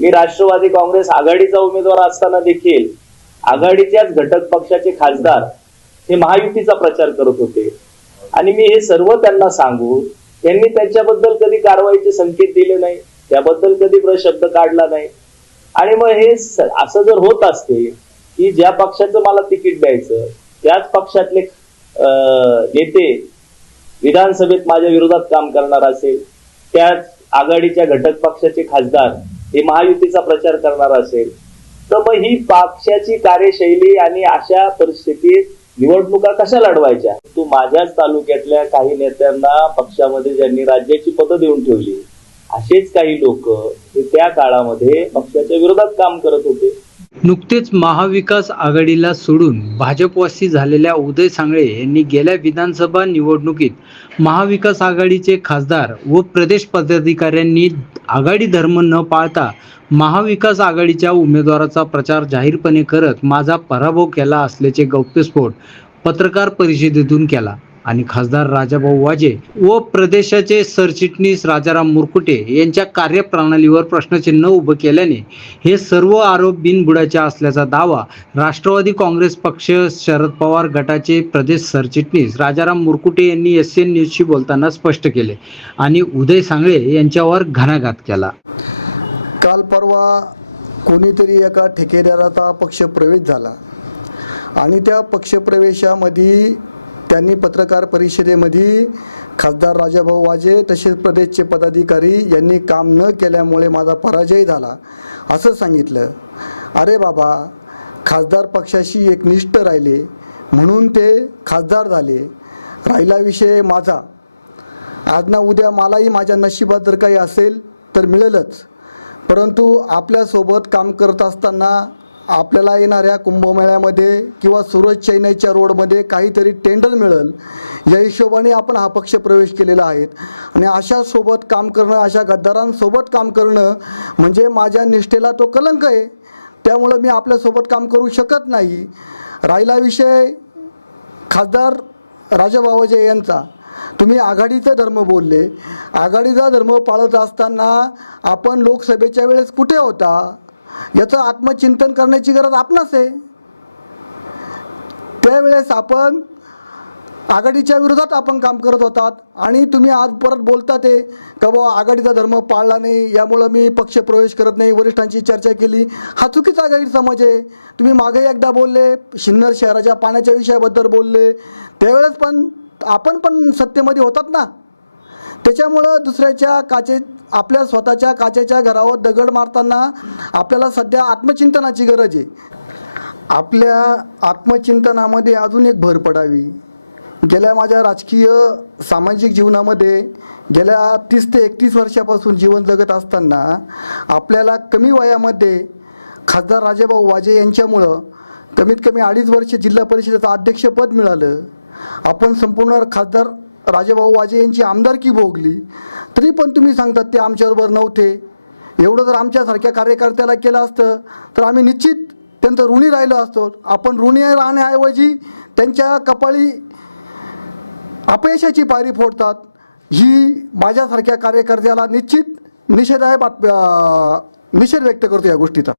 मी राष्ट्रवादी काँग्रेस आघाडीचा उमेदवार असताना देखील आघाडीच्याच घटक पक्षाचे खासदार हे महायुतीचा प्रचार करत होते. आणि मी हे सर्व त्यांना सांगू त्यांनी त्यांच्याबद्दल कधी कारवाईचे संकेत दिले नाही त्याबद्दल कधी शब्द काढला नाही. आणि मग हे असं जर होत असते की ज्या पक्षाचं मला तिकीट द्यायचं त्याच पक्षातले अं, नेते विधानसभेत माझ्या विरोधात काम करणार असेल त्याच आघाडीच्या घटक पक्षाचे खासदार हे महायुतीचा प्रचार करणार असेल तर मग ही पक्षाची कार्यशैली आणि अशा परिस्थितीत निवडणुका कशा लढवायच्या? तू माझ्याच तालुक्यातल्या काही नेत्यांना पक्षामध्ये ज्यांनी राज्याची पदं देऊन ठेवली असेच काही लोक हे त्या काळामध्ये पक्षाच्या विरोधात काम करत होते. नुकतेच महाविकास आघाडीला सोडून भाजपवासी झालेल्या उदय सांगळे यांनी गेल्या विधानसभा निवडणुकीत महाविकास आघाडीचे खासदार व प्रदेश पदाधिकाऱ्यांनी आघाडी धर्म न पाळता महाविकास आघाडीच्या उमेदवाराचा प्रचार जाहीरपणे करत माझा पराभव केला असल्याचे गौप्यस्फोट पत्रकार परिषदेतून केला. आणि खासदार राजाभाऊ वाजे व प्रदेशाचे सरचिटणीस राजाराम मुरकुटे यांच्या कार्यप्रणालीवर प्रश्नचिन्ह उभं केल्याने हे सर्व आरोप बिनबुडाचे असल्याचा दावा राष्ट्रवादी काँग्रेस पक्ष शरद पवार गटाचे प्रदेश सरचिटणीस राजाराम मुरकुटे यांनी एस एन न्यूजशी बोलताना स्पष्ट केले आणि उदय सांगळे यांच्यावर घणाघात केला. काल परवा कोणीतरी एका ठेकेदाराचा पक्षप्रवेश झाला आणि त्या पक्षप्रवेशामध्ये त्यांनी पत्रकार परिषदेमध्ये खासदार राजाभाऊ वाजे तसेच प्रदेशचे पदाधिकारी यांनी काम न केल्यामुळे माझा पराजय झाला असं सांगितलं. अरे बाबा खासदार पक्षाशी एकनिष्ठ राहिले म्हणून ते खासदार झाले. राहिला विषय माझा. आज ना उद्या मलाही माझ्या नशिबात जर काही असेल तर मिळेलच. परंतु आपल्यासोबत काम करत असताना आपल्याला येणाऱ्या कुंभमेळ्यामध्ये किंवा सूरज चेन्नईच्या रोडमध्ये काहीतरी टेंडर मिळेल या हिशोबाने आपण हा पक्ष प्रवेश केलेला आहे. आणि अशा सोबत काम करणं अशा गद्दारांसोबत काम करणं म्हणजे माझ्या निष्ठेला तो कलंक आहे. त्यामुळं मी आपल्यासोबत काम करू शकत नाही. राहिला विषय खासदार राजा राजाबाबाजे यांचा. तुम्ही आघाडीचा धर्म बोलले. आघाडीचा धर्म पाळत असताना आपण लोकसभेच्या वेळेस कुठे होता? याचं आत्मचिंतन करण्याची गरज आपणास आहे. त्यावेळेस आपण आघाडीच्या विरोधात आपण काम करत होतात आणि तुम्ही आज परत बोलता ते का बाबा आघाडीचा धर्म पाळला नाही यामुळं मी पक्ष प्रवेश करत नाही वरिष्ठांची चर्चा केली. हा चुकीचा गैरसमज आहे. तुम्ही मागे एकदा बोलले सिन्नर शहराच्या पाण्याच्या विषयाबद्दल बोलले. त्यावेळेस पण आपण पण सत्तेमध्ये होतात ना. त्याच्यामुळं दुसऱ्याच्या काचे आपल्या स्वतःच्या काचेच्या घरावर दगड मारताना आपल्याला सध्या आत्मचिंतनाची गरज आहे. आपल्या आत्मचिंतनामध्ये अजून एक भर पडावी. गेल्या माझ्या राजकीय सामाजिक जीवनामध्ये गेल्या तीस ते एकतीस वर्षापासून जीवन जगत असताना आपल्याला कमी वयामध्ये खासदार राजेभाऊ वाजे यांच्यामुळं कमीत कमी अडीच वर्ष जिल्हा परिषदेचं अध्यक्षपद मिळालं. आपण संपूर्ण खासदार राजेभाऊ वाजे यांची आमदारकी भोगली तरी पण तुम्ही सांगतात ते आमच्याबरोबर नव्हते. एवढं जर आमच्यासारख्या कार्यकर्त्याला केलं असतं तर आम्ही निश्चित त्यांचं ऋणी राहिलो असतो. आपण ऋणी राहण्याऐवजी त्यांच्या कपाळी अपयशाची पायरी फोडतात. ही माझ्यासारख्या कार्यकर्त्याला निश्चित निषेध आहे बात निषेध व्यक्त करतो या गोष्टीचा.